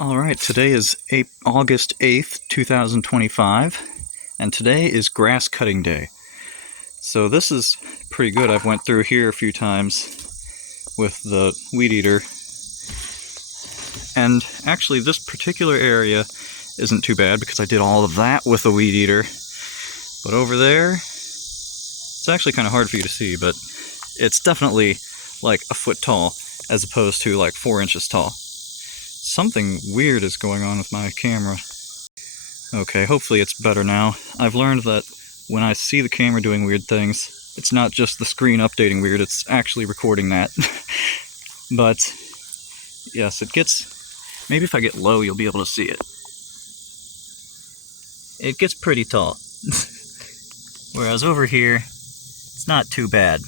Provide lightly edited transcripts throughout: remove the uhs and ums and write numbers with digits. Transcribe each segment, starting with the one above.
Alright, today is August 8th, 2025, and today is grass cutting day. So this is pretty good. I've went through here a few times with the weed eater, and actually this particular area isn't too bad because I did all of that with the weed eater. But over there, it's actually kind of hard for you to see, but it's definitely like a foot tall as opposed to like 4 inches tall. Something weird is going on with my camera. Okay, hopefully it's better now. I've learned that when I see the camera doing weird things, it's not just the screen updating weird, it's actually recording that. But yes, it gets... maybe if I get low you'll be able to see it. It gets pretty tall. Whereas over here, it's not too bad.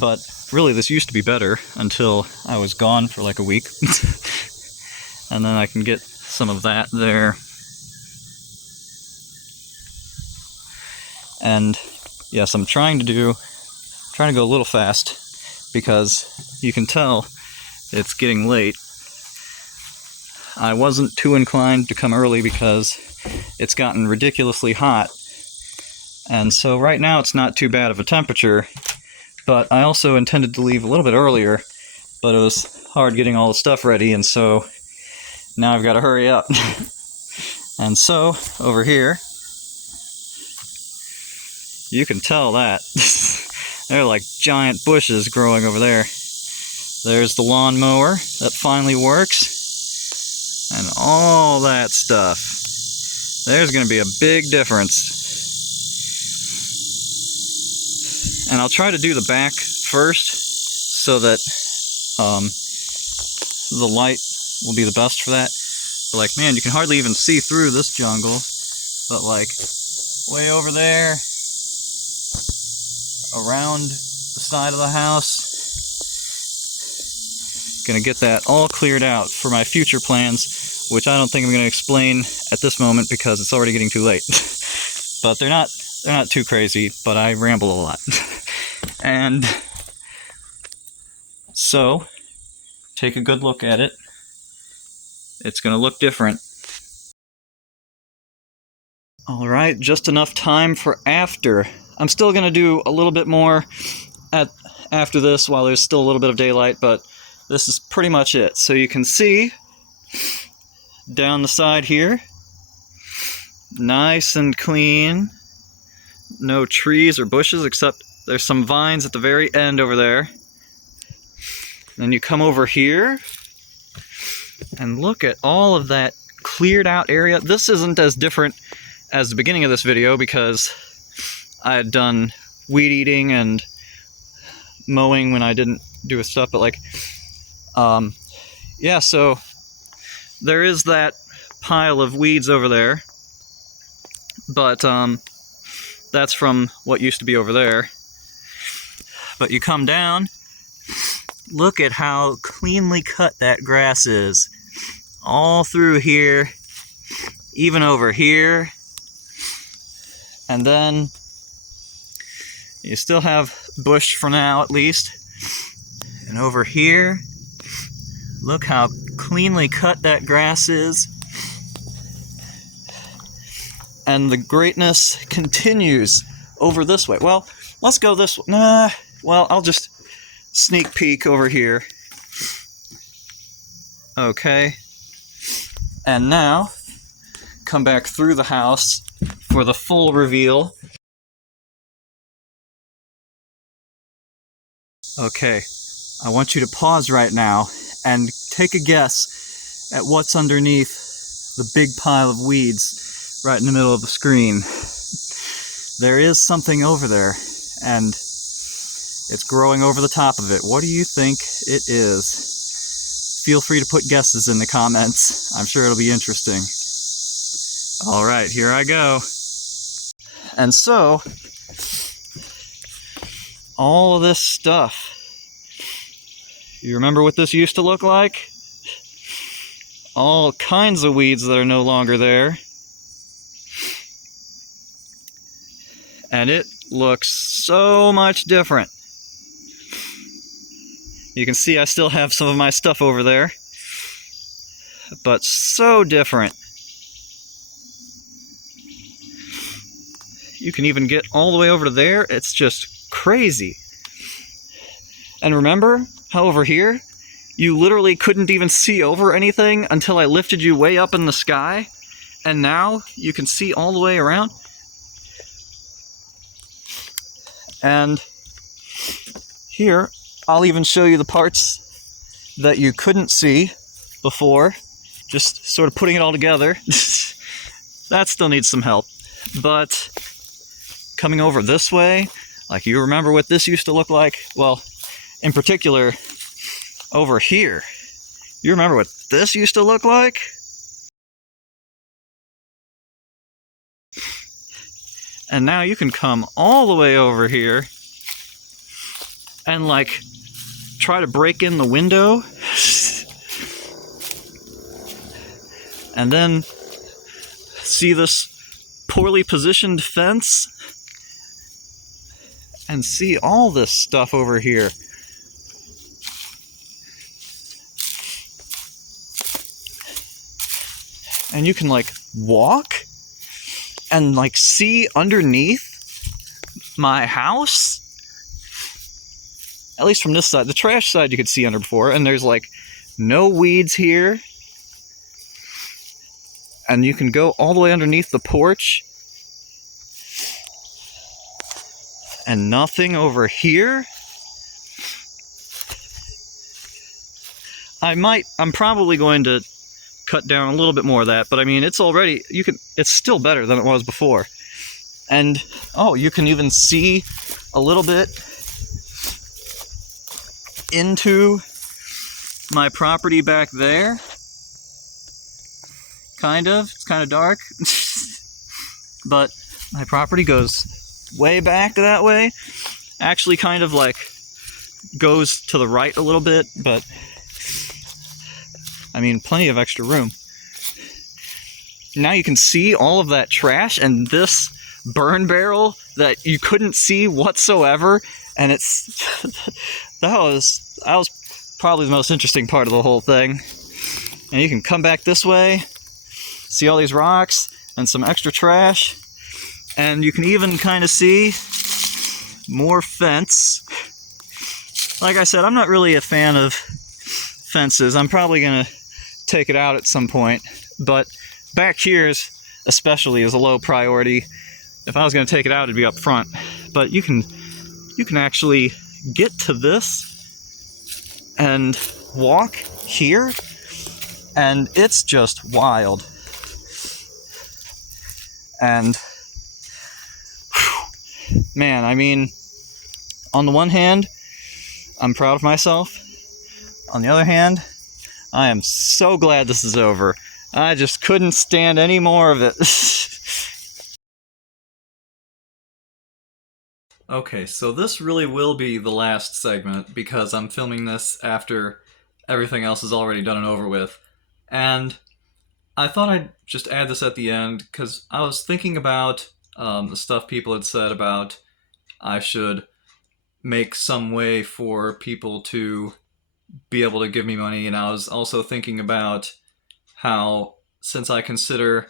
But really this used to be better until I was gone for like a week. And then I can get some of that there. And yes, I'm trying to go a little fast because you can tell it's getting late. I wasn't too inclined to come early because it's gotten ridiculously hot. And so right now it's not too bad of a temperature. But I also intended to leave a little bit earlier, but it was hard getting all the stuff ready, and so now I've got to hurry up. And so, over here, you can tell that. There are like giant bushes growing over there. There's the lawnmower that finally works, and all that stuff. There's going to be a big difference. And I'll try to do the back first so that the light will be the best for that. But like, man, you can hardly even see through this jungle. But like, way over there, around the side of the house, gonna get that all cleared out for my future plans, which I don't think I'm gonna explain at this moment because it's already getting too late. But they're not too crazy, but I ramble a lot. And so, take a good look at it. It's going to look different. Alright, just enough time for after. I'm still going to do a little bit more after this while there's still a little bit of daylight, but this is pretty much it. So you can see down the side here, nice and clean. No trees or bushes except there's some vines at the very end over there. Then you come over here and look at all of that cleared out area. This isn't as different as the beginning of this video because I had done weed eating and mowing when I didn't do with stuff, but like, yeah, so there is that pile of weeds over there, but that's from what used to be over there. But you come down, look at how cleanly cut that grass is. All through here, even over here. And then you still have bush for now at least. And over here, look how cleanly cut that grass is. And the greatness continues over this way. Well, let's go this way. Nah, well, I'll just sneak peek over here. Okay. And now, come back through the house for the full reveal. Okay, I want you to pause right now and take a guess at what's underneath the big pile of weeds right in the middle of the screen. There is something over there, and it's growing over the top of it. What do you think it is? Feel free to put guesses in the comments. I'm sure it'll be interesting. Alright, here I go. And so, all of this stuff. You remember what this used to look like? All kinds of weeds that are no longer there. And it looks so much different. You can see I still have some of my stuff over there, but so different. You can even get all the way over to there. It's just crazy. And remember how over here, you literally couldn't even see over anything until I lifted you way up in the sky? And now you can see all the way around. And here, I'll even show you the parts that you couldn't see before. Just sort of putting it all together. That still needs some help. But coming over this way, like you remember what this used to look like? Well, in particular, over here. You remember what this used to look like? And now you can come all the way over here and like try to break in the window. And then see this poorly positioned fence and see all this stuff over here. And you can like walk and like see underneath my house. At least from this side. The trash side you could see under before, and there's like no weeds here. And you can go all the way underneath the porch. And nothing over here. I'm probably going to cut down a little bit more of that, but I mean, it's already, it's still better than it was before. And, oh, you can even see a little bit into my property back there. Kind of. It's kind of dark. But my property goes way back that way. Actually kind of like goes to the right a little bit, but I mean, plenty of extra room. Now you can see all of that trash and this burn barrel that you couldn't see whatsoever. And it's that was probably the most interesting part of the whole thing. And you can come back this way, see all these rocks and some extra trash. And you can even kind of see more fence. Like I said, I'm not really a fan of fences. I'm probably gonna take it out at some point, but back here's especially is a low priority. If I was gonna take it out, it'd be up front. But you can actually get to this and walk here, and it's just wild. And man, I mean, on the one hand, I'm proud of myself. On the other hand, I am so glad this is over. I just couldn't stand any more of it. Okay, so this really will be the last segment because I'm filming this after everything else is already done and over with. And I thought I'd just add this at the end because I was thinking about the stuff people had said about I should make some way for people to be able to give me money, and I was also thinking about how, since I consider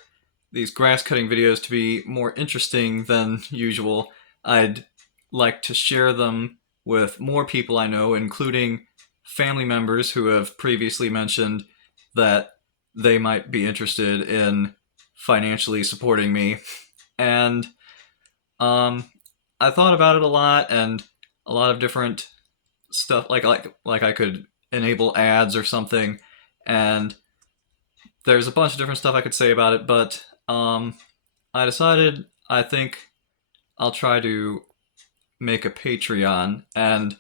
these grass cutting videos to be more interesting than usual, I'd like to share them with more people I know, including family members who have previously mentioned that they might be interested in financially supporting me. And I thought about it a lot, and a lot of different stuff, like I could enable ads or something, and there's a bunch of different stuff I could say about it, but I decided I think I'll try to make a Patreon, and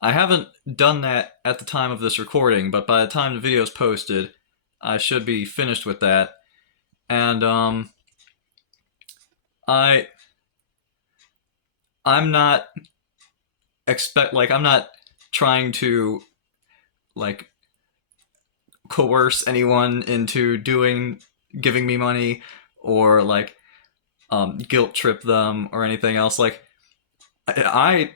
I haven't done that at the time of this recording, but by the time the video is posted, I should be finished with that. And I'm not I'm not trying to like coerce anyone into giving me money or like guilt trip them or anything else. Like I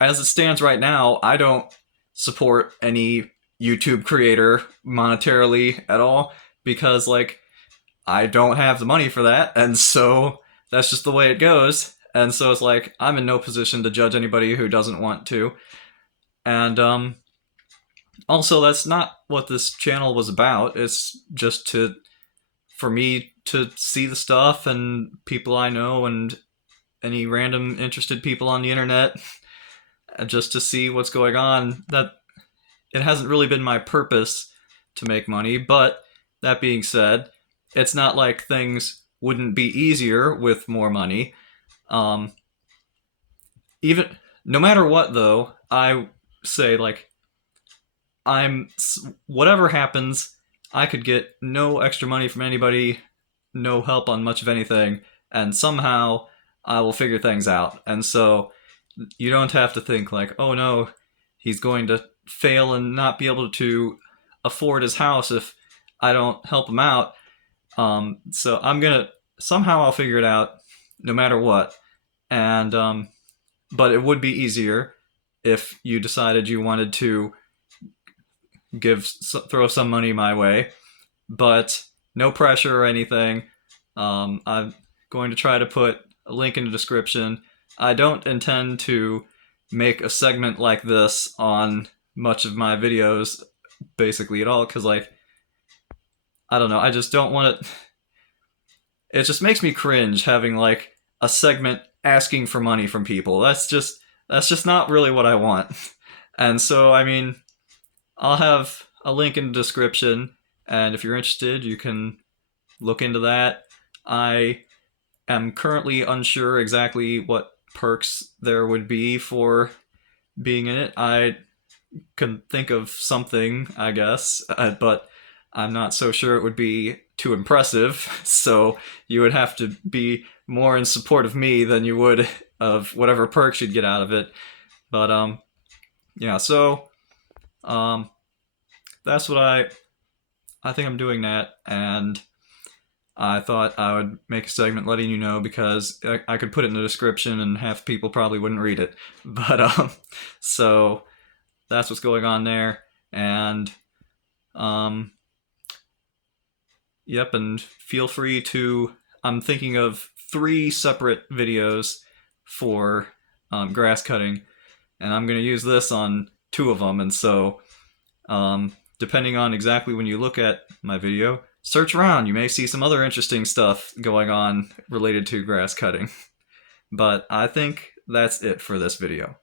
as it stands right now, I don't support any YouTube creator monetarily at all, because like I don't have the money for that, and so that's just the way it goes. And so it's like I'm in no position to judge anybody who doesn't want to. And also, that's not what this channel was about. It's just for me to see the stuff and people I know and any random interested people on the internet, just to see what's going on. That it hasn't really been my purpose to make money, but that being said, it's not like things wouldn't be easier with more money. Um, even no matter what, though, I say like I'm whatever happens, I could get no extra money from anybody, no help on much of anything, and somehow I will figure things out. And so you don't have to think like, oh no, he's going to fail and not be able to afford his house if I don't help him out. So I'm gonna somehow I'll figure it out, no matter what. And but it would be easier if you decided you wanted to throw some money my way, but no pressure or anything. I'm going to try to put a link in the description. I don't intend to make a segment like this on much of my videos, basically at all, because like I don't know, I just don't want it. It just makes me cringe having like a segment asking for money from people. That's just not really what I want. And so I mean, I'll have a link in the description, and if you're interested, you can look into that. I am currently unsure exactly what perks there would be for being in it. I can think of something, I guess, but I'm not so sure it would be too impressive. So you would have to be more in support of me than you would of whatever perks you'd get out of it. But yeah, so that's what I think I'm doing that, and I thought I would make a segment letting you know, because I could put it in the description and half people probably wouldn't read it. But so that's what's going on there. And yep, and feel free to, I'm thinking of 3 separate videos for grass cutting, and I'm going to use this on 2 of them. And so depending on exactly when you look at my video, search around. You may see some other interesting stuff going on related to grass cutting. But I think that's it for this video.